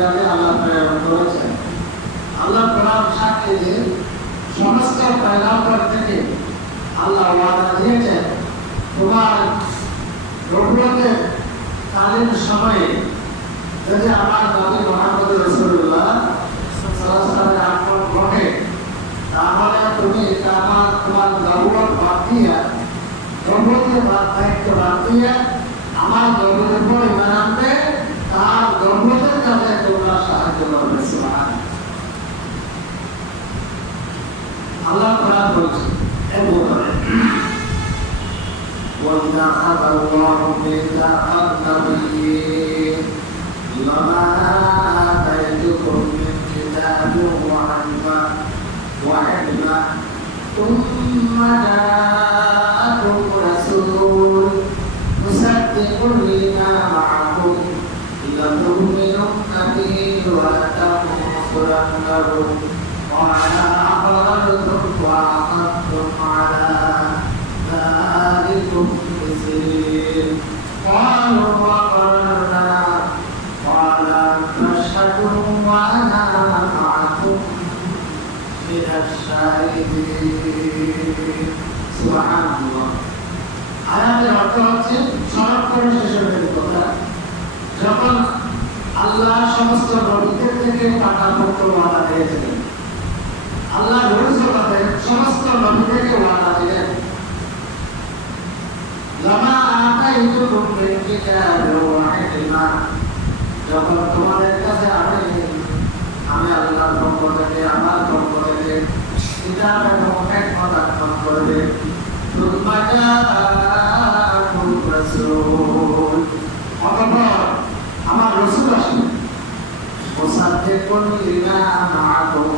দুনিয়াতে আল্লাহ প্রেরণ করেছেন। আল্লাহ কোরআন সাক্ষী যে সমস্ত পয়গম্বর থেকে আল্লাহ ওয়াদা দিয়েছেন তোমার নবুয়তের কালীন সময়ে যদি আমার নবী মুহাম্মদ রাসূলুল্লাহ সাল্লাল্লাহু আলাইহি ওয়াসাল্লামের আগমন ঘটে তাহলে তুমি তোমার নবুয়ত বাদ দিয়ে নবুয়তের দায়িত্ব বাদ দিয়ে আমার নবীর উপর ঈমান আনবে, তার নবুয়তের কাজে তোমরা সাহায্য করবে। সুবহানাল্লাহ। আল্লাহ কোরআন বলছে وَإِذَا أَخَذَ اللَّهُ مِيثَاقَ النَّبِيِّينَ لَمَا آتَيْتُكُم مِّن كِتَابٍ وَحِكْمَةٍ ثُمَّ جَاءَكُمْ رَسُولٌ مُصَدِّقٌ لِّمَا مَعَكُمْ لَتُؤْمِنُنَّ بِهِ وَلَتَنصُرُنَّهُ قَالَ أَقْرَرْتُمْ وَأَخَذْتُمْ عَلَىٰ ذَلِكُمْ إِصْرِي قَالُوا أَقْرَرْنَا قَالَ فَاشْهَدُوا وَأَنَا مَعَكُمْ مِنَ الشَّاهِدِينَ। সুবহানাল্লাহ। আয়াতের অর্থ হচ্ছে স্মরণ করে শেষের কথা, যখন আল্লাহ সমস্ত নবীদের থেকে পাঠানোর ওয়াদা দিয়েছিলেন, আল্লাহ ভবিষ্যতে সমস্ত নবী থেকে ওয়াদা দিলেন লামা আতাইতুকুম মিন কিতাবিন ওয়া হিকমা, যখন তোমাদের কাছে আমি আল্লাহর পক্ষ থেকে আমার পক্ষ থেকে কিতাব এবং হিকমত দান করবে। সুম্মা জাআকুম রাসূল, অতঃপর আমার রাসূল আসবে, মুসাদ্দিকুন লিমা মাআকুম,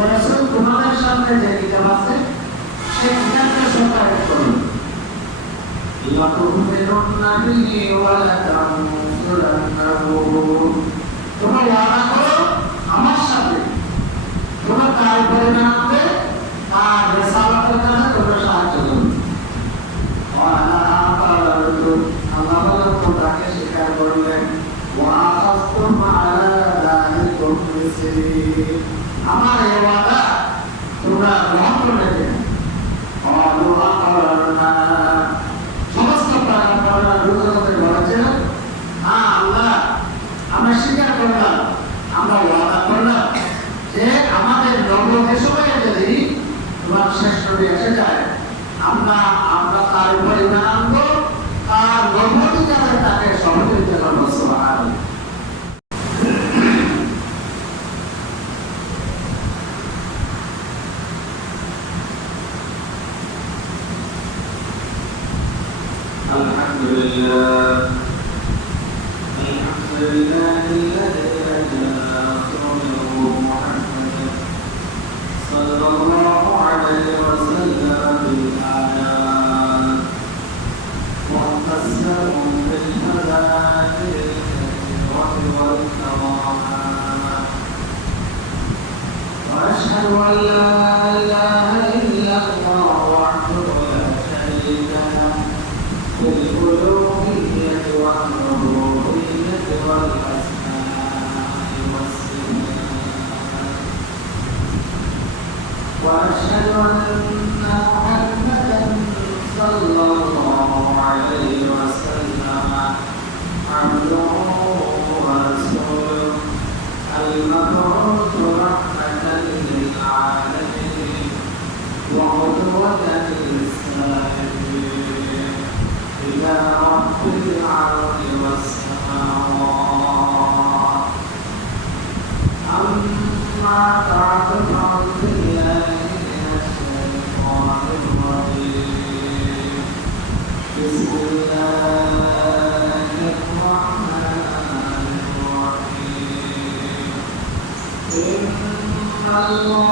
রাসূল তোমাদের সামনে যে কিতাব আছে সেই কিতাবকে সত্যায়িত করবে। لَتُؤْمِنُنَّ بِهِ وَلَتَنصُرُنَّهُ, তোমরা ওয়াদা করো আমার সাথে তোমরা তার উপরে মানবে, তার রিসালাতের কাজে তোমরা সাহায্য করবে। আল্লাহ তোমরাকে স্বীকার করলেন, وَأَخَذْتُمْ عَلَىٰ ذَٰلِكُمْ إِصْرِي, আমার এই ওয়াদা তোমরা গ্রহণ করে নেবে। قَالُوا أَقْرَرْنَا, সমস্ত পয়গম্বররা রূপকথা বলেছিলেন, হ্যাঁ আল্লাহ আমরা স্বীকার করলাম, আমরা ওয়াদা করলাম যে আমাদের নবুয়তের সময়ে যদি তোমার শেষ নবী এসে যায় আমরা তার উপর ঈমান আনবো, তার নবুয়তের কাজে তাকে সহযোগিতা করবো। সুবহানাল্লাহ। الحمد لله الذي أجلنا رسوله محمد صلى الله عليه وسلم بالآيات وقسمه بالمذاكر الكثيرة والكرامات، وأشهد أن لا إله إلا الله وحده لا شريك له في الألوهية والربوبية والأسماء والصفات، وأشهد أن محمدا صلى الله عليه وسلم عبده ورسوله المبعوث رحمة للعالمين وقدوة للسائلين إلى رب الأرض والسماوات. أما بعد فأعوذ بالله من الشيطان الرجيم. بسم الله الرحمن الرحيم. إن الله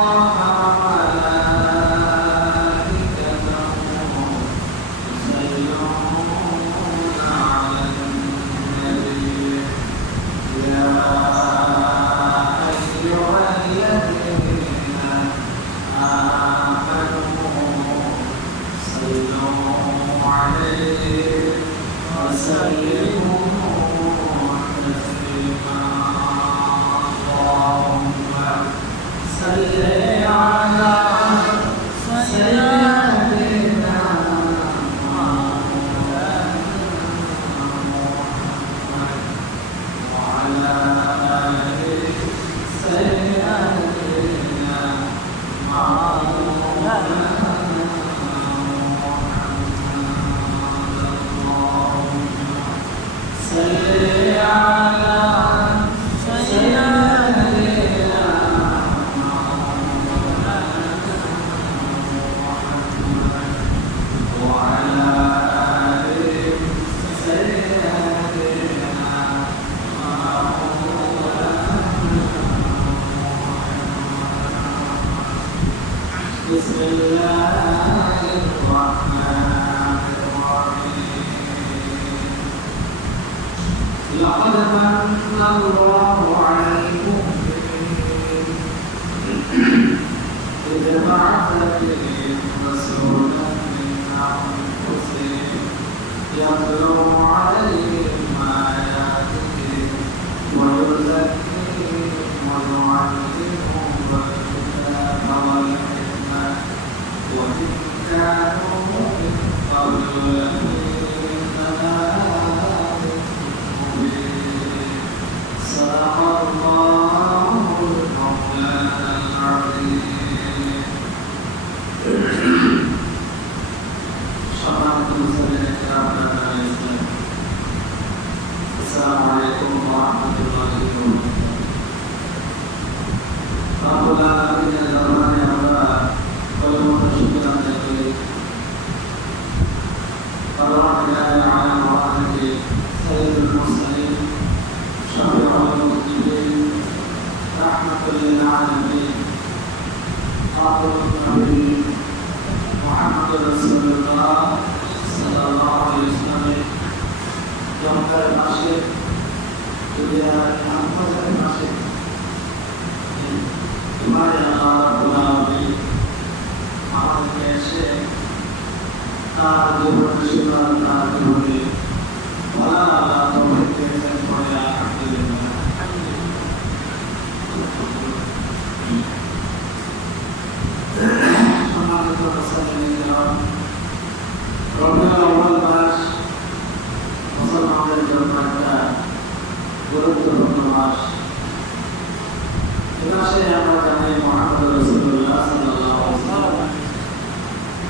وسلموا تسليما. بسم الله الرحمن الرحيم لقد من الله على المؤمنين إذ بعث فيهم رسولا من أنفسهم يتلو عليهم آياته ويزكيهم ويعلمهم الكتاب والحكمة وإن كانوا من قبل لفي ضلال مبين صدق الله المولانا العظيم সম্মানিত মুসলিম কিরাম আসসালামু আলাইকুম ওয়া রাহমাতুল্লাহি ওয়া বারাকাতুহু রব্বুল আলামিনের দরবারে আমরা কলমত শুকর আদায় করি পরওয়ারদিগার আলম ওয়া আলিহি সাইয়্যিদুল মুরসালিন শাফিউল মুজনিবিন রাহমাতুল লিল আলামিন খাতামুন নবিয়্যিন মুহাম্মদুর রাসূলুল্লাহ সাল্লাল্লাহু আলাইহি ওয়াসাল্লাম জমকার মাসে দুনিয়ার আন্তর্জাতিক মাসে ইমানে আল্লাহ রাব্বুল আলামিন আমাদেরকে এসে তার জীবনের জীবন তার জীবনে বলা আল্লাহ তৌফিক দিয়েছেন পরে আলহামদুলিল্লাহ সম্মানিত মুসলিম রবিউল আউয়াল মাস মুসলমানদের জন্য একটা গুরুত্বপূর্ণ মাস। এ মাসে আমরা জানি মুহাম্মদ রাসূলুল্লাহ সাল্লাল্লাহু আলাইহি ওয়াসাল্লাম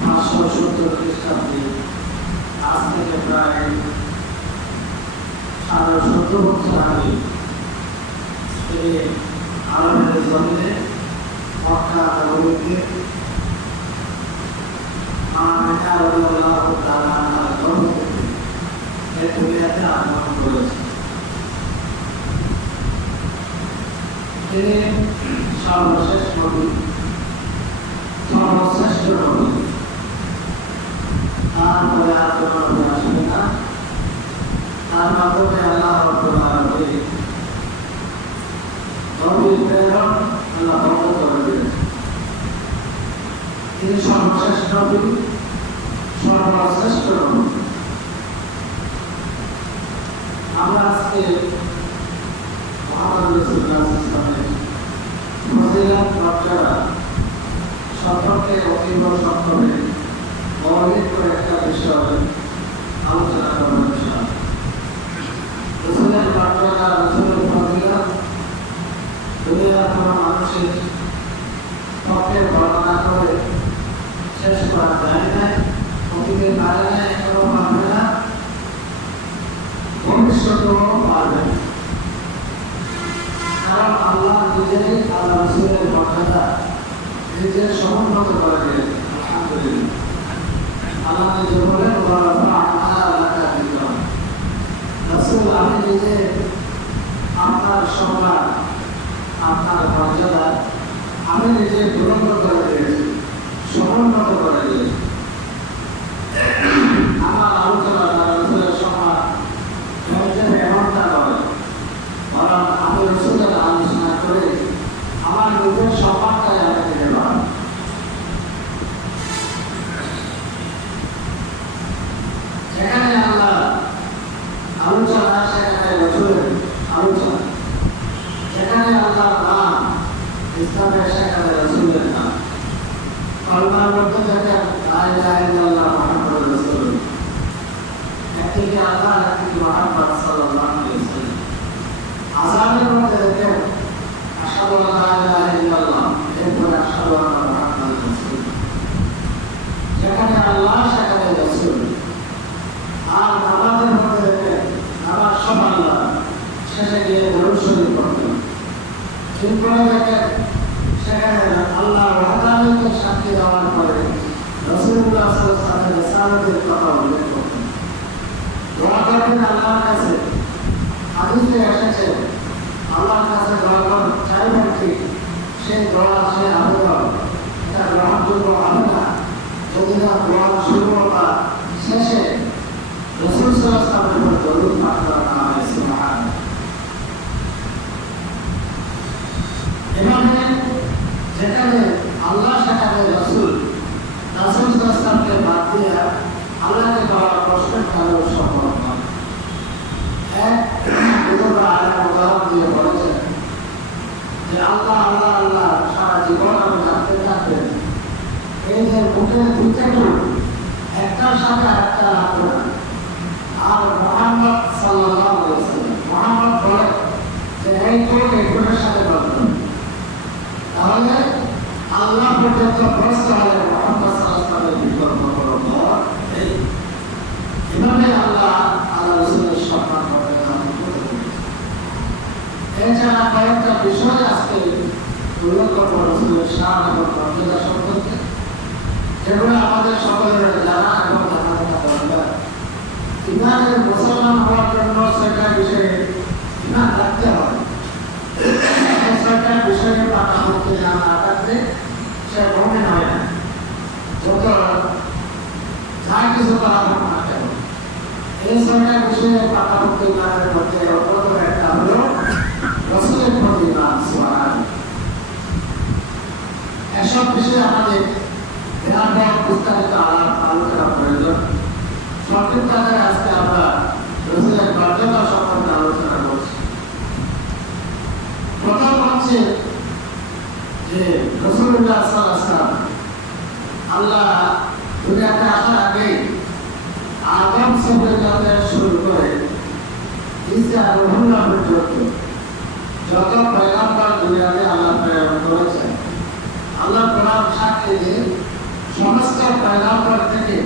570 খ্রিস্টাব্দে আজ থেকে প্রায় 70 বছর আগে তিনি আরবের জমিনে মক্কা নগরীতে আমিনা রাদিয়াল্লাহু তাআলা আনহার গর্ভ থেকে এই দুনিয়াতে আগমন করেছেন। তিনি সর্বশেষ নবী, সর্বশ্রেষ্ঠ নবী। তারপরে আর কোন নবী আসবে না। তার মাধ্যমে আল্লাহ রাব্বুল আলামিন নবীর প্রেরণ আল্লাহ বন্ধ করে দিয়েছেন। তিনি সর্বশেষ নবী, সর্বশ্রেষ্ঠ নবী। আমরা আজকে মুহাম্মদ রাসূলুল্লাহ সাল্লাল্লাহু আলাইহি ওয়াসাল্লামের ফজিলত মর্যাদা সম্পর্কে অতীব সংক্ষেপে মৌলিক করে একটা বিষয় আলোচনা করব ইনশাআল্লাহ। রাসূলের মর্যাদা, রাসূলের ফজিলত দুনিয়ার কোনো মানুষের পক্ষে বর্ণনা করে শেষ করা যায় না, অতীতে পারে না, এখনো পারবে না, ভবিষ্যতেও পারবে না। কারণ আল্লাহ নিজেই আল্লাহ রাসূলের মর্যাদা নিজের সমুন্নত করে দিয়েছেন। আলহামদুলিল্লাহ, আল্লাহ নিজে বলেন ওয়া রাফা'না লাকা যিকরাক, রাসূল আমি নিজে আপনার সম্মান, আপনার মর্যাদা আমি নিজে বুলন্দ করে দিয়েছি, সমুন্নত করে দিয়েছি। আমার আলোচনা রাসূলের সম্মান এমনটা নয়, বরং আমি রাসূলের আলোচনা করে আমার নিজের সম্মানটাই আমি দিতে পারি। যেখানে আল্লাহ আলোচনা সেখানে রাসূলের আলোচনা, যেখানে আল্লাহ নাম ইসলামের সেখানে রাসূলের নাম। কলমার মধ্যে দেখেন লা ইলাহা ইল্লাল্লাহ মুহাম্মাদুর রাসূলুল্লাহ, একদিকে আল্লাহ, একদিকে মুহাম্মদ সাল্লাল্লাহু আলাইহি ওয়াসাল্লাম। আযানের মধ্যে দেখেন আশহাদু আল্লা ইলাহা ইল্লাল্লাহ, এরপর আশহাদু আন্না মুহাম্মাদুর রাসূলুল্লাহ। যেখানে আল্লাহ সেখানে রাসূল। আর নামাজের মধ্যে দেখেন নামাজ সব আল্লাহ, শেষে গিয়ে দরুদ শরীফ পড়তেন। এরপরে দেখেন সেখানে আল্লাহ ওয়াহদানিয়তের সাক্ষী দেওয়ার পরে রাসূলুল্লাহ সাল্লাল্লাহু আলাইহি ওয়াসাল্লামের রিসালাতের কথা উল্লেখ করতেন। দোয়া করতেন আল্লাহর কাছে, হাদিসে এসেছে আল্লাহর কাছে দোয়া চাইবেন ঠিক সেই দোয়া, সেই আবেদন এটা গ্রহণ গ্রহণযোগ্য হবে না যদি না কোরআন শুরু বা শেষে রাসূল সাল্লাল্লাহু আলাইহি ওয়াসাল্লামের উপর দরুদ পাঠ করা হয়। সুবহানাল্লাহ। এভাবে যেখানে আল্লাহ সেখানে রাসূল সাল্লাল্লাহু আলাইহি ওয়াসাল্লামকে বাদ দিয়ে আল্লাহকে পাওয়ার প্রশ্নের কারণ সম্ভব নয়। এক বুজুর্গ আলেম উদাহরণ দিয়ে বলেছেন যে আল্লাহ আল্লাহ আল্লাহ সারা জীবন আমি জানতে থাকবেন, এই যে মুখের দুইটা টুক একটার সাথে একটা লাগবে না। আর মুহাম্মদ সাল্লাল্লাহু আলাইহি ওয়াসাল্লাম মুহাম্মদ বলে যে এই টুক এই টুকের সাথে লাগবে, তাহলে আল্লাহ পর্যন্ত প্রশ্ন হলে মুহাম্মদ সাল্লাল্লাহু আলাইহি ওয়াসাল্লামের বিকল্প কোনো পথ নেই। এভাবে আল্লাহ আল্লাহ রাসূলের সম্মান করে। এছাড়া কয়েকটা বিষয় আজকে উল্লেখ করবো রাসূলের শান এবং মর্যাদা সম্পর্কে, যেগুলো আমাদের সকলের জানা এবং জানা থাকা দরকার। ইমানের মুসলমান হওয়ার জন্য সেটা বিষয়ে ইমান রাখতে হবে। সেটা বিষয়ে পাকাপোক্ত জানা না থাকলে সে মুমিন হয় না, যত যা কিছু করা হোক না কেন। এই ছয়টা বিষয়ে পাকাপোক্ত ইমানের মধ্যে অন্যতম একটা হলো রাসূলের প্রতি ইমান। সুবহানাল্লাহ। এসব বিষয়ে আমাদের ব্যাপক বিস্তারিত আলোচনা প্রয়োজন। সংক্ষিপ্ত আকারে আজকে আমরা রাসূলের মর্যাদা সম্পর্কে আলোচনা করছি। প্রথম হচ্ছে যে রাসূলুল্লাহ সাল্লাল্লাহু আলাইহি ওয়াসাল্লাম আল্লাহ দুনিয়াতে আসার আগে আদম থেকে শুরু করে ঈসা রুহুল্লাহ পর্যন্ত যত পয়গম্বর দুনিয়াতে আল্লাহ প্রেরণ করেছেন, আল্লাহ কোরআন সাক্ষী যে সমস্ত পয়গম্বর থেকে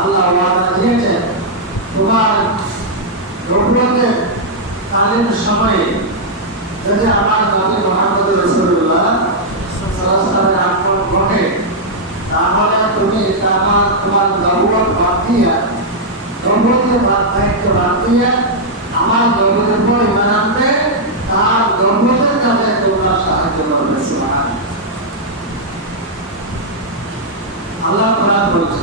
আল্লাহ ওয়াদা দিয়েছেন তোমার নবুয়তের কালীন সময়ে যদি আমার নবী মুহাম্মদ রাসূলুল্লাহ সাল্লাল্লাহু আলাইহি ওয়াসাল্লামের আগমন ঘটে, তাহলে তুমি তোমার নবুয়ত বাদ দিয়া নবুয়তের দায়িত্ব বাদ দিয়া আমার নবুয়তের উপর ঈমান আনবে, তার নবুয়তের কাজে তোমরা সাহায্য করবে। সুবহানাল্লাহ। আল্লাহ কোরআন বলছে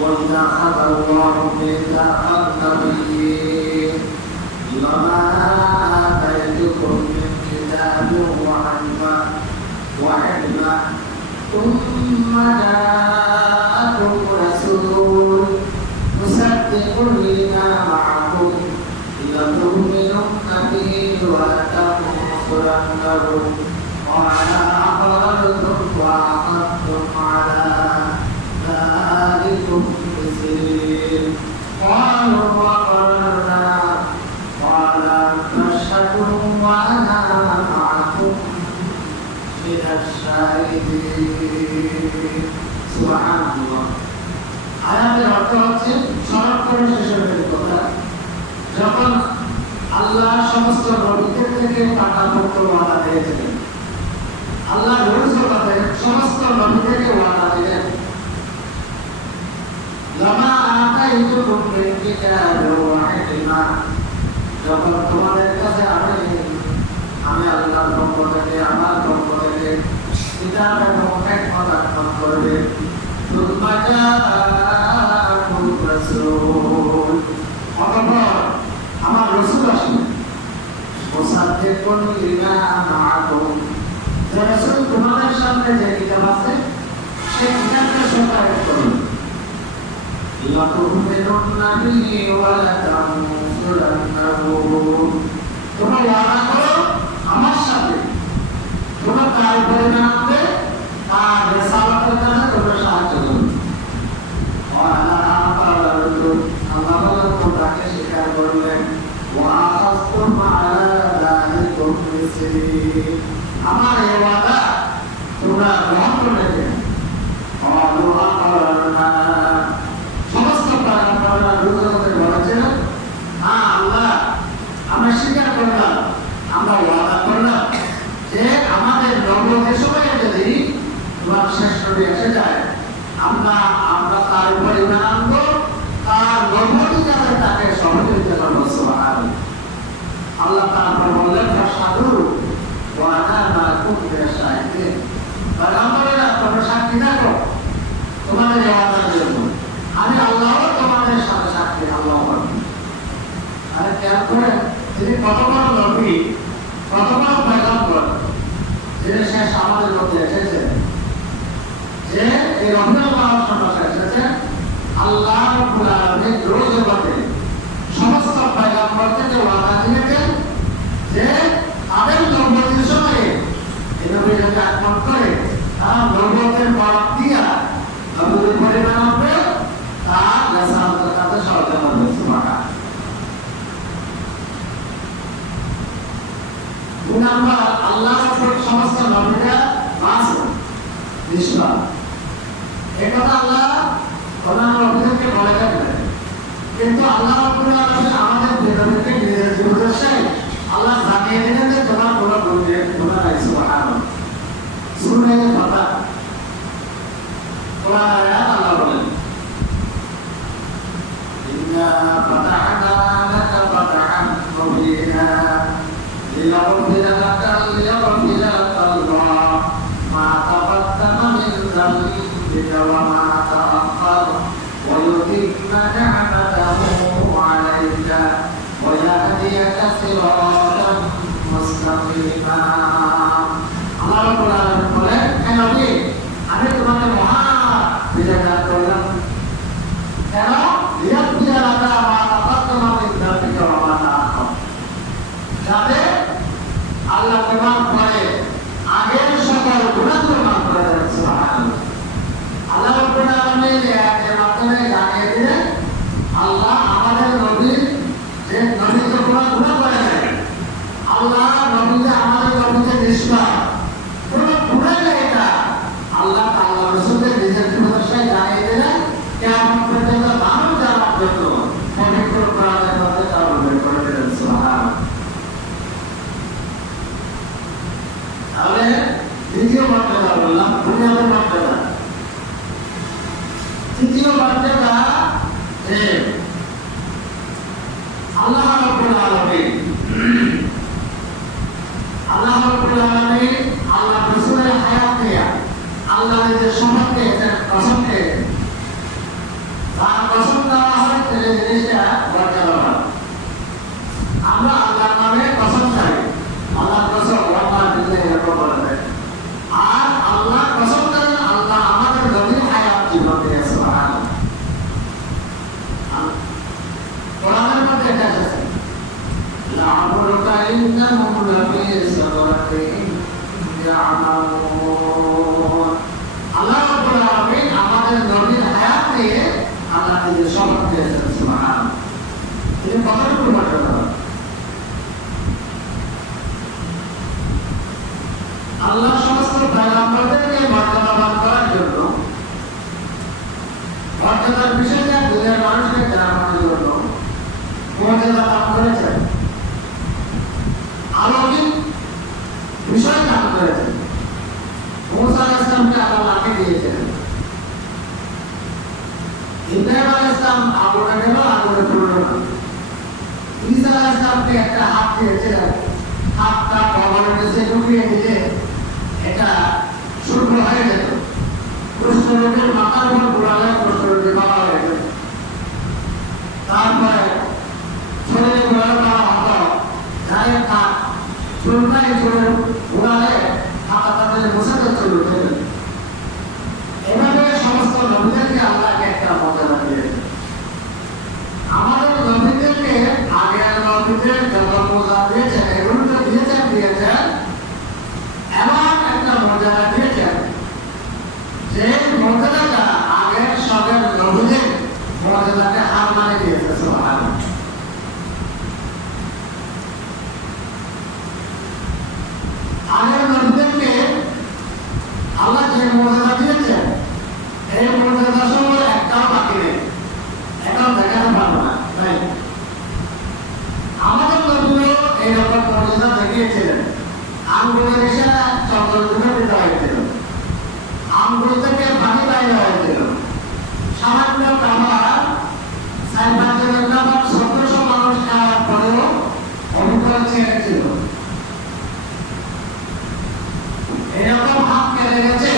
وَإِذَا أَخَذَ اللَّهُ مِيثَاقَ النَّبِيِّينَ لَمَا آتَيْتُكُم مِّن كِتَابٍ وَحِكْمَةٍ ثُمَّ جَاءَكُمْ رَسُولٌ مُصَدِّقٌ لِّمَا مَعَكُمْ لَتُؤْمِنُنَّ بِهِ وَلَتَنصُرُنَّهُ قَالَ أَقْرَرْتُمْ وَأَخَذْتُمْ عَلَىٰ ذَٰلِكُمْ إِصْرِي قَالُوا أَقْرَرْنَا قَالَ فَاشْهَدُوا وَأَنَا مَعَكُمْ مِنَ الشَّاهِدِينَ। সুবহানাল্লাহ। আয়াতের অর্থ হচ্ছে স্মরণ করে শেষের কথা, যখন আল্লাহ সমস্ত নবীদের থেকে পাকাপোক্ত ওয়াদা দিয়েছিলেন, আল্লাহ রসুলকে সমস্ত নবীদেরকে ওয়াদা দিলেন, লামা আতাইতুকুম মিন কিতাবিন ওয়া হিকমা, যখন তোমাদের কাছে আমি আল্লাহর পক্ষ থেকে আমার পক্ষ থেকে কিতাব এবং হিকমত দান করবে। সুম্মা জাআকুম রাসূল, অতঃপর আমার রাসূল আসবে, মুসাদ্দিকুন লিমা মাআকুম, যে রাসূল তোমাদের সামনে যে কিতাব আছে সেই কিতাবকে সত্যায়িত করবে। লাতুমিনুন্না বিহি ওয়া লাতানসুরুন্নাহু, তোমরা ওয়াদা করো আমার সাথে, তোমরা তার উপরে আনবে, তার রিসালাতের কাজে তোমরা সাহায্য করবে। আল্লাহ তোমরাকে স্বীকার করলেন, ওয়া আখাযতুম আলা যালিকুম ইসরি, আমার এই ওয়াদা তোমরা গ্রহণ করলে কেন? সমস্ত পয়গম্বররা রসুলদের বলেছিলেন, হ্যাঁ আল্লাহ আমরা স্বীকার করলাম, আমরা ওয়াদা করলাম যে আমাদের নবুয়তের সময়ে যদি তোমার শেষ নবী এসে যায়, আমরা তার উপর ঈমান আনবো, তার নবুয়তি কাজে তাকে সহযোগিতা করবো। সুবহানাল্লাহ। আল্লাহ তারপর বললেন ফাশহাদু ওয়া আনা মাআকুম মিনাশ শাহিদিন, পয়গম্বরেরা তোমরা সাক্ষী থাকো তোমাদের এই ওয়াদার জন্য, আমি আল্লাহও তোমাদের সাথে সাক্ষী। আল্লাহ আরে খেয়াল করেন তিনি কত বড় নবী, কত বড় পয়গম্বর, যে শেষ আমাদের মধ্যে এসেছে, যে এই রমজান মাস মাসে এসেছে। আল্লাহ রাব্বুল আলামিন রোজ বাদে সমস্ত পয়গম্বর থেকে ওয়াদা দিয়েছেন যে তাদের নবুয়তের সময়ে এই নবী যাকে আগমন করে তার নবুয়তের বরাত দিয়া নবুয়তের পরিমাণ হবে তার রিসালাতের কাছে সহজে হবে। সুবহানাল্লাহ। দুই নাম্বার, আল্লাহর উপর সমস্ত নবীরা মাসুম নিষ্পাপ। এই কথা আল্লাহ অন্যান্য নবীদেরকে বলে থাকবেন, কিন্তু আল্লাহ রাব্বুল আলামিন আমাদের নবীদেরকে নিজের জীবদ্দশায় আল্লাহ জানিয়ে দিলেন যে তোমার কোনো গুনাহ নাই। সুবহানাল্লাহ। সূরা ফাতিহা কোরআনের আয়াত আল্লাহ বলেন, ইন্না ফাতাহনা লাকা ফাতহান মুবিনা লিয়াগফিরা লাকা আল্লাহ মা তাকাদ্দামা মিন যামবিকা ওয়া মা তাআখার ওয়া yutimma নি'মাতাহু আলাইকা ওয়া ইয়াহদিয়াকা সিরাতাম মুস্তাকিমা। আল্লাহ রাব্বুল আলামিন বলেন, হে নবী, আমি তোমাকে মহা বিজয় দান করলাম। কেন? লিয়াগফিরা লাকা মা তাকাদ্দামা মিন যামবিকা ওয়া মা তাআখার, যাতে আল্লাহ তোমার পরে আগের সকল গুনাহগুলো মাফ করে দেন। সুবহানাল্লাহ। আল্লাহ রাব্বুল আলামিন এর মাধ্যমে জানিয়ে দিলেন আল্লাহ আমাদের নবী যে নবীকে কোনো গুনাহ করে নাই, আল্লাহ নবী যে আমাদের নবীকে নিষ্পাপ, কোনো গুনাহ নেই, এটা আল্লাহ আল্লাহ রাসূলের নিজের জীবদ্দশায় জানিয়ে দিলেন। কিয়ামত পর্যন্ত মানব জানার জন্য পবিত্র কোরআনের মধ্যে তা উল্লেখ করে দিলেন। সুবহানাল্লাহ। তাহলে দ্বিতীয় মর্যাদা বললাম, দুনিয়ার মর্যাদা। তৃতীয় মর্যাদা যে আল্লাহ রাব্বুল আলামিন আল্লাহ রাসূলের হায়াত দিয়া আল্লাহ যে শপথ দিয়েছেন, কসম দিয়েছেন, তার কসম দেওয়া হয় সেই জিনিসটা মর্যাদাবান। আমরা আল্লাহর নামে কসম খাই, আল্লাহর কসম ওয়াল্লাহি বিল্লাহি এরকম বলা যায়। আর আল্লাহ কসম করেন আল্লাহ আমাদের নবীর হায়াত জীবন দিয়েছে। সুবহানাল্লাহ। কোরআনের মধ্যে এটা আছে, লা'মরুকা ইন্নাহুম লাফী সাকরাতিহিম ইয়া'মালুন। আল্লাহ রাব্বুল আলামিন আমাদের নবীর হায়াত নিয়ে আল্লাহ নিজে শপথ দিয়েছেন। সুবহানাল্লাহ। এই কতটুকু মর্যাদা! আল্লাহ সমস্ত পয়গম্বরদেরকে মর্যাদাবান করার জন্য, মর্যাদার বিষয়টা দুনিয়ার মানুষকে জানানোর জন্য মর্যাদা দান করেছেন, আলৌকিক বিষয় দান করেছেন। মুসা আলাইহিস সালামকে আল্লাহ লাঠি দিয়েছিলেন, ইব্রাহিম আলাইহিস সালাম আগুনে গেল, আগুনে পড়ল না। ঈসা আলাইহিস সালামকে একটা হাত দিয়েছিলেন, হাতটা কবরের নিচে ঢুকিয়ে দিলে এটা শুকনো হয়ে যেত। কুষ্ঠরোগের মাথার উপর ঘোরালে কুষ্ঠরোগী ভালো হয়ে যেত। তারপরে শরীরে ঘোরালে ভালো হতো, গায়ে কাঠ চুলটাই চলে ঘোরালে হাতা তাদের মুসাতে চলে উঠে যেত। এভাবে সমস্ত নবীদেরকে আল্লাহকে একটা মর্যাদা দিয়েছে। আমাদের নবীদেরকে আগের নবীদের যত মর্যাদা দিয়েছেন, এগুলোকে দিয়েছেন এমন একটা মর্যাদা দিয়েছেন যে মর্যাদাটা আগের সবের নবীদের মর্যাদাকে হার মানে দিয়েছে। সুবহানাল্লাহ। আগের নবীদেরকে আল্লাহ যে মর্যাদা দিয়েছেন, এই মর্যাদা সমূহ একটাও বাকি নেই, এটাও দেখাতে পারবো না। আমাদের নবীও এইরকম মর্যাদা দেখিয়েছিলেন। আঙ্গুলের ইশারা চন্দ্র দুটো দিতে হয়েছিল, আঙ্গুল থেকে পানি বাইরে হয়েছিল, সামান্য খাবার 4-5 জনের খাবার 1700 মানুষ খাওয়ার পরেও অভিজ্ঞতা ছেড়েছিল। এরকম হাত কেটে গেছে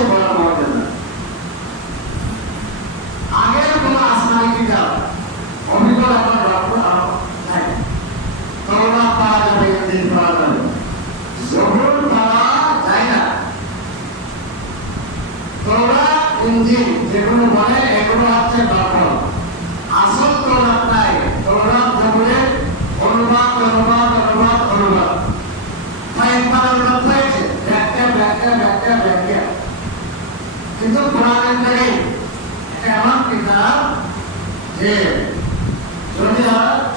সবচেয়ে বড় মর্যাদা। আগের কোন আসমানি কিতাব অভিজ্ঞ এখন থাকে, তওরাত পাওয়া যাবে, ইনজিল পাওয়া যাবে, জবুর পাওয়া যায় না। তওরাত ইনজিল যেগুলো বলে এগুলো হচ্ছে বাতিল। আসল তওরাত নাই, তওরাত জবুরের অনুবাদ অনুবাদ অনুবাদ অনুবাদ, কয়েকবার অনুবাদ হয়েছে, ব্যাখ্যা ব্যাখ্যা ব্যাখ্যা ব্যাখ্যা। কিন্তু কোরআনের কারীম এটা এমন কিতাব যে যদি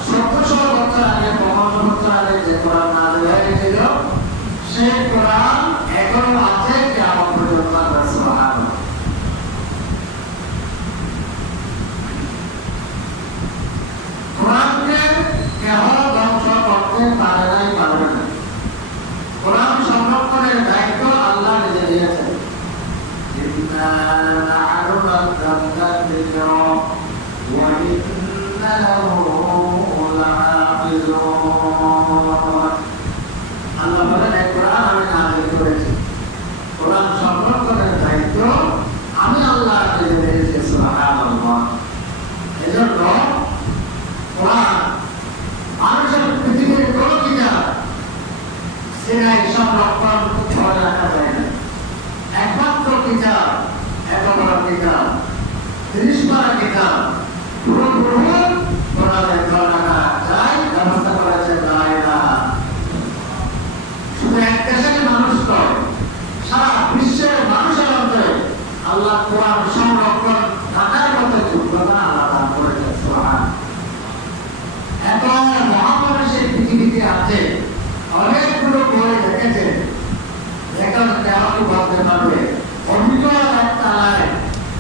১৭০০ বছর আগে ৫৫ বছর আগে যে কোরআন নাযিল হয়েছিল সেই কোরআন এখনো আছে কিয়ামত পর্যন্ত। সুবহানাল্লাহ। কোরআনকে কেহ ধ্বংস করতে পারে নাই, পারবে না। কোরআন সংরক্ষণের দায়িত্ব আল্লাহ নিজে নিয়েছেন। ইন্না নাহনু নাযালনা যিকরা ওয়া ইন্না লাহু লাহাফিজুন। আল্লাহ বলেন, এই কোরআন আমি নাযিল করেছি, কোরআন সংরক্ষণের দায়িত্ব আমি আল্লাহ নিজে নিয়েছি। সুবহানাল্লাহ। এজন্য কোরআন মানুষের পৃথিবীর কোন কিতাব সিনাই সংরক্ষণ করে রাখা যায় না। একমাত্র কিতাব, এত বড় কিতাব, ৩০ পারা কিতাব, পুরো কোরআনে রাখা যায়, ব্যবস্থা করেছে লা ইলাহা। শুধু এক দেশের মানুষ নয়, সারা বিশ্বের মানুষের অন্তরে আল্লাহ কোরআন সংরক্ষণ থাকার মতো যোগ্যতা আল্লাহ দান করেছেন। সুবহানাল্লাহ। এত মহামানুষের পৃথিবীতে আছে, অনেকগুলো বই দেখেছে, এখন কেউ বলতে পারবে অভিজ্ঞ একটা লাই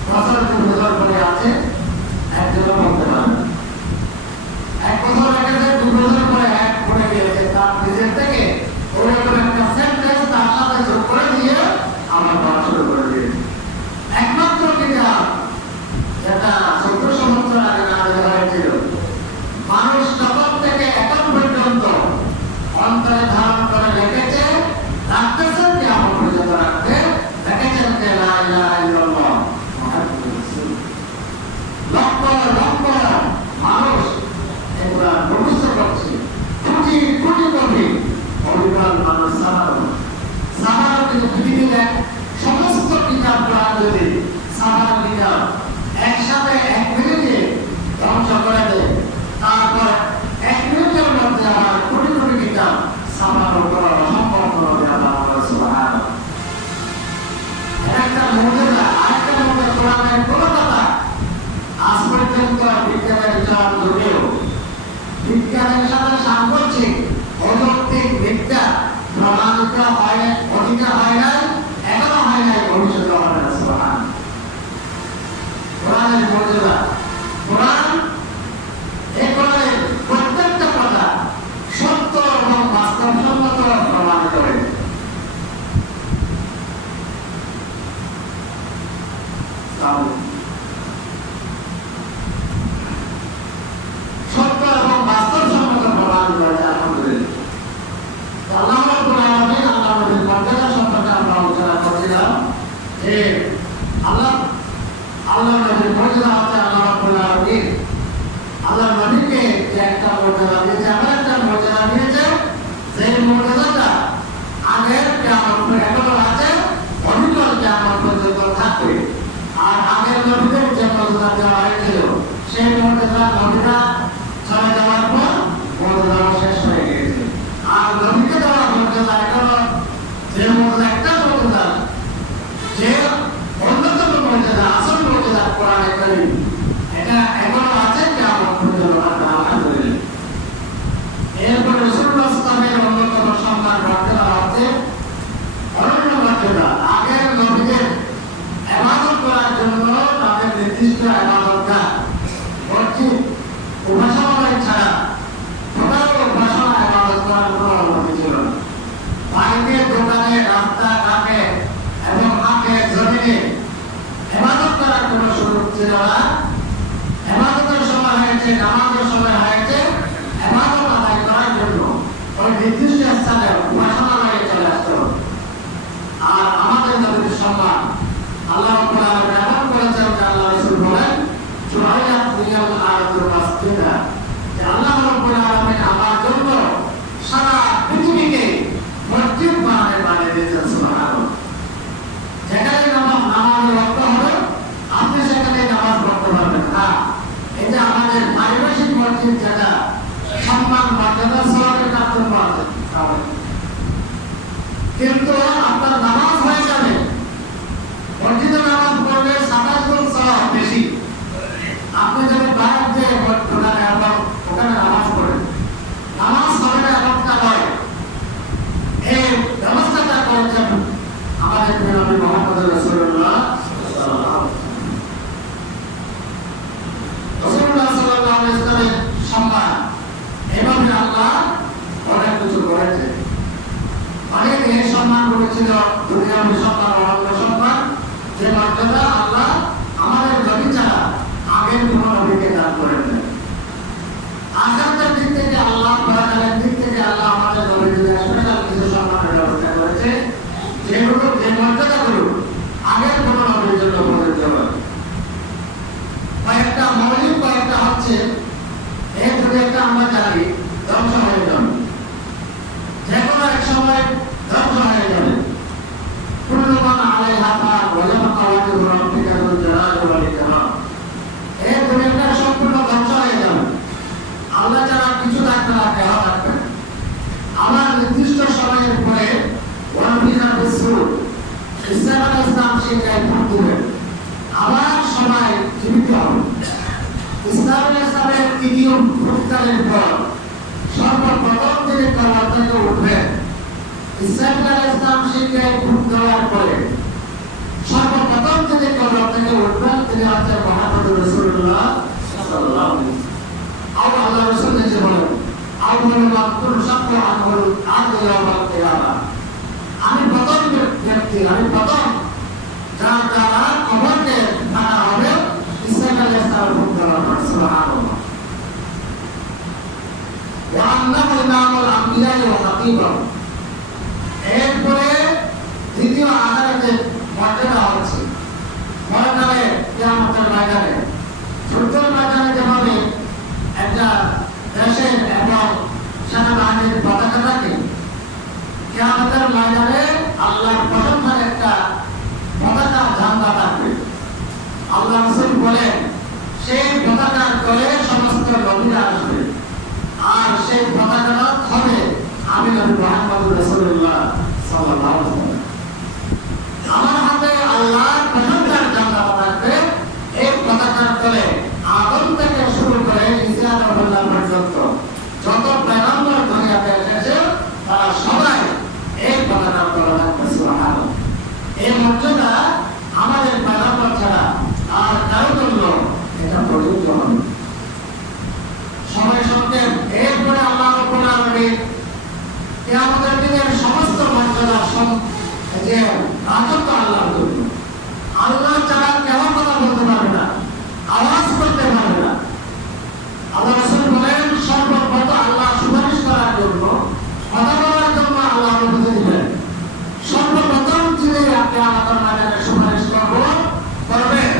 বছর ২ বছর পরে আছে, একজনও বলতে পারবে। ১ বছর রেখেছে, ২ বছর পরে এক পড়ে গিয়েছে, তার নিজের থেকে ওরকম একটা সেন্টেন্স তার সাথে যোগ করে দিয়ে আমার পড়া শুরু করে দিয়েছে। একমাত্র কিতাব যেটা ১৪০০ বছর আগে নাযিল হয়েছিল, মানুষ তখন থেকে এখন পর্যন্ত অন্তরে ধারণ করে রেখেছে, রাখতেছেন, কিয়ামত পর্যন্ত রাখবে, রেখেছেন যে লা ইলাহা ইল্লাল্লাহ মুহাম্মাদুর রাসূলুল্লাহ। লক্ষ লক্ষ মানুষ এগুলা মুখস্থ করছে, কোটি কোটি কোটি অভিজ্ঞান মানুষ সাধারণ কিন্তু পৃথিবীর সমস্ত কিতাব যদি সাধারণ কিতাব একসাথে ১ মিনিটে ধ্বংস করে দেয়, তারপর ১ মিনিটের মধ্যে আমার কোটি কোটি কিতাব সামান্য করা অসম্ভব হবে। আল্লাহ সুবহানাল্লাহ। একটা মুজিজা, আরেকটা মধ্যে কোরআনের কোনো কথা আজ পর্যন্ত বিজ্ঞানের জবাব যুগেও বিজ্ঞানের সাথে সাংঘর্ষিক অযৌক্তিক বিদ্যা প্রমাণিত হয়, অধিকার হয় নাই, এখনো হয় নাই, ভবিষ্যতে হবে না। সুবহানাল্লাহ। কোরআনের মুজিজা, কোরআন, এই কোরআনের প্রত্যেকটা কথা সত্য এবং বাস্তবসম্মত প্রমাণিত হয়েছে। সত্য এবং বাস্তবসম্মত প্রমাণিত হয়েছে। আলহামদুলিল্লাহ। আল্লাহ রাব্বুল আলামিন, আল্লাহ নবীর মর্যাদা সম্পর্কে আমরা আলোচনা করছিলাম যে আল্লাহ নবীর মর্যাদা হচ্ছে আল্লাহ রাব্বুল আলামিন আল্লাহ নবীকে যে একটা মর্যাদা দিয়েছে, এমন একটা মর্যাদা দিয়েছে যে মর্যাদাটা আগের কিয়ামত এখনো আছে, অবিকল কিয়ামত পর্যন্ত থাকবে। আর আগের নবীদের যে মর্যাদা দেওয়া হয়েছিল সেই মর্যাদা নবীরা চলে যাওয়ার পর মর্যাদা শেষ হয়ে গিয়েছে। আর নবীকে দেওয়া মর্যাদা এখনো যে মর্যাদা, একটা মর্যাদা যে অন্যতম মর্যাদা, আসল মর্যাদা কোরআনে কারীম, এটা এখনো আছে কিয়ামত পর্যন্ত। আলহামদুলিল্লাহ। এরপর রাসূলুল্লাহ সাল্লাল্লাহু আলাইহি ওয়াসাল্লামের অন্যতম সম্মান মর্যাদা হচ্ছে অনন্য মর্যাদা। আগের নবীদের ইবাদত করার জন্য তাদের নির্দিষ্ট ইবাদতগাহ, মসজিদ, উপাসনালয় ছাড়া কোথাও উপাসনা ইবাদত করার কোনো অনুমতি ছিল না। বাড়িতে, দোকানে, রাস্তাঘাটে এবং মাঠে, জমিনে ইবাদত করার কোনো সুযোগ ছিল না। ইবাদতের সময় হয়েছে, নামাজের সময় হয়েছে, ইবাদত আদায় করার জন্য ওই নির্দিষ্ট স্থানে উপাসনালয়ে চলে আসতে হবে। আর আমাদের নবীর সম্মান জুআইলাত লিয়াল আরদু মাসজিদা, যে আল্লাহ রাব্বুল আলামিন আমার জন্য সারা পৃথিবীকে মসজিদ বানিয়ে দিয়েছেন। সুবহানাল্লাহ। যেখানে নামাজ ওয়াক্ত হবে আপনি সেখানে নামাজ পড়তে পারবেন। হ্যাঁ, এটা আমাদের পারিভাষিক মসজিদ, যেটা সম্মান মর্যাদা সবাইকে কাছে পাওয়া, কিন্তু আপনার নামাজ হয়ে যাবে। মসজিদে নামাজ পড়লে 27 গুণ সওয়াব বেশি। আপনি যদি বাইরে যে ওখানে নামাজ পড়েন, নামাজ হবে না এমনটা নয়। এই ব্যবস্থাটা করেছেন আমাদের নবী মুহাম্মদ রাসূলুল্লাহ সাল্লাল্লাহু আলাইহি ওয়াসাল্লামের সম্মান এভাবে আল্লাহ অনেক কিছু করেছে। অনেক এই সম্মান করেছিল দুনিয়ার সম্মান, অনন্ত সম্মান, যে মর্যাদা আল্লাহ আমাদের নবী ছাড়া আগের কোনো নবীকে দান করেন না। আখিরাতের দিক থেকে আল্লাহ, পরকালের দিক থেকে আল্লাহ আমাদের নবীকে স্পেশাল কিছু সম্মানের ব্যবস্থা করেছে, যেগুলো যে মর্যাদাগুলো আগের কোনো নবীর জন্য প্রযোজ্য হয়। কয়েকটা মৌলিক, কয়েকটা হচ্ছে এই দুনিয়াটা আমরা জানি ধ্বংস হয়ে যাবে, যে কোনো এক সময় ধ্বংস হয়ে যাবে। কুল্লু মান আলাইহা ফান ওয়া ইয়াবকা ওয়াজহু রাব্বিকা যুল জালালি ওয়াল ইকরাম। এই দুনিয়াটা সম্পূর্ণ ধ্বংস হয়ে যাবে, আল্লাহ ছাড়া কিছু থাকবে না, কেউ থাকবে না। আমার নির্দিষ্ট সময়ের পরে ওয়ানফিকা বিসুর ঈসা আলাইহিস সালাম সেটাই ফুট দিবেন, আবার সবাই জীবিত হবে। ঈসা আলাইহিস সালামের তৃতীয় ফুটকালের পর সর্বপ্রথম তিনি কবর থেকে উঠবেন। ঈসা আলাইহিস সালাম সেটাই ফুট দেওয়ার পরে সর্বপ্রথম তিনি কবর থেকে উঠবেন, তিনি হচ্ছেন মুহাম্মদ রাসূলুল্লাহ সাল্লাল্লাহু আলাইহি ওয়াসাল্লাম। আল্লাহ রাসূল নিজে বলেন, আউয়ালু মা তুরসাকু আনহুল আরদু ইয়াওমাল কিয়ামাহ। আমি প্রথম ব্যক্তি, আমি প্রথম যার দ্বারা কবরকে ভাঙা হবে ঈসা আলাইহিস সালামের ফুট দেওয়ার পর। সুবহানাল্লাহ। ওয়া আন্নাহু ইমামুল আম্বিয়া ওয়া খাতিবুহুম। এরপরে দ্বিতীয় আখিরাতের মর্যাদা হচ্ছে মর্যাদায় কিয়ামতের ময়দানে, যুদ্ধের ময়দানে যেভাবে একটা দেশের এবং সেনাবাহিনীর পতাকা থাকে, কিয়ামতের ময়দানে আল্লাহর প্রশংসার একটা পতাকা, ঝান্ডা থাকবে। আল্লাহ রাসূল বলেন, সেই পতাকার তলে সমস্ত নবীরা আসবে, আর সেই পতাকাটা হবে আমি নবী মুহাম্মদ রাসূলুল্লাহ সাল্লাল্লাহু আলাইহি ওয়াসাল্লাম। আমার হাতে আল্লাহর প্রশংসার ঝান্ডা থাকবে। এই পতাকার তলে আদম থেকে শুরু করে ঈসা আলাইহিস পর্যন্ত যত পয়গম্বর দুনিয়াতে এসেছে তারা সবাই এই পতাকার তলে থাকবে। সুবহানাল্লাহ। এই মর্যাদা আমাদের পয়গম্বর ছাড়া আর কারোর জন্য এটা প্রযোজ্য হবে। সময় সংক্ষেপ। এরপরে আল্লাহ রাব্বুল আলামিন কিয়ামতের দিনের সমস্ত মর্যাদা, যে রাজত্ব আল্লাহর জন্য। আল্লাহ ছাড়া কেউ কথা বলতে পারবে না, আওয়াজ করতে পারবে না। আল্লাহ রাসূল বলেন, সর্বপ্রথম আল্লাহ সুপারিশ করার জন্য, কথা বলার জন্য আল্লাহ অনুমতি দিবেন। সর্বপ্রথম যিনি কিয়ামতের ময়দানে সুপারিশ করবেন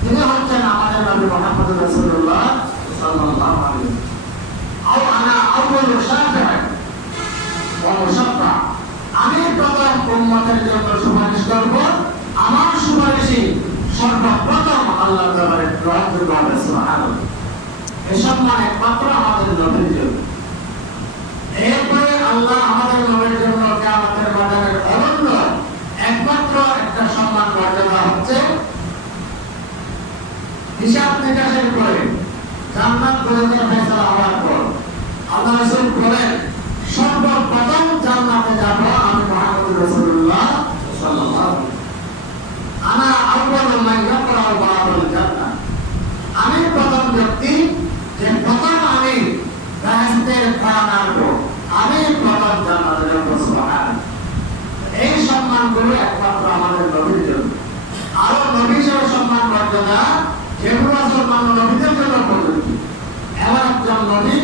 তিনি হচ্ছেন আমাদের নবী মুহাম্মদ রাসূলুল্লাহ সাল্লাল্লাহু আলাইহি ওয়াসাল্লাম। আও আনা আউয়ালু শাফি'আন ওয়া মুশাফফা। আমি প্রথম উম্মতের জন্য সুপারিশ করব, আমার সুপারিশই সর্বপ্রথম আল্লাহর দরবারে গ্রহণযোগ্য হবে। সুবহানাল্লাহ। এই সম্মান একমাত্র আমাদের নবীর জন্য। এরপরে আল্লাহ আমাদের নবীর জন্য কিয়ামতের ময়দানের অনন্য একমাত্র একটা সম্মান মর্যাদা হচ্ছে হিসাব নিকাশের পরে জান্নাত দোজখের ফয়সালা হওয়ার পর আল্লাহ রাসূল বলেন, সর্বপ্রথম জান্নাতে যাব আমি মুহাম্মদ রাসূলুল্লাহ সাল্লাল্লাহু আলাইহি ওয়াসাল্লাম। আনা আউয়ালু মান ইয়াকরাউ বাবুল জান্নাহ। আমি প্রথম ব্যক্তি, যে প্রথম আমি বেহেশতের দ্বার নাড়ব, আমি প্রথম জান্নাতে যাব। সুবহানাল্লাহ। এই সম্মানগুলো একমাত্র আমাদের নবীর জন্য। আরো নবীর সম্মান মর্যাদা যেগুলো সম্মান নবীদের জন্য প্রযোজ্য। এমন একজন নবী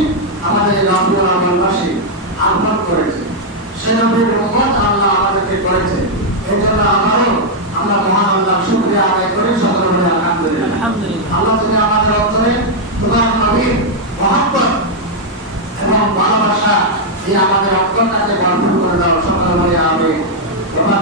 আমাদের রাসূল আমাদেরকে আহ্বান করেছে, সে নবীর উম্মত আল্লাহ আমাদেরকে করেছে। এই জন্য আমরা মহান আল্লাহর শুকরিয়া আদায় করি। সকলে আলহামদুলিল্লাহ। আল্লাহ তুমি আমাদের তোমার নবীর মহব্বত এবং ভালোবাসা এই আমাদের অন্তরটাকে ভরপুর করে দাও। সকল বলে আমি তোমার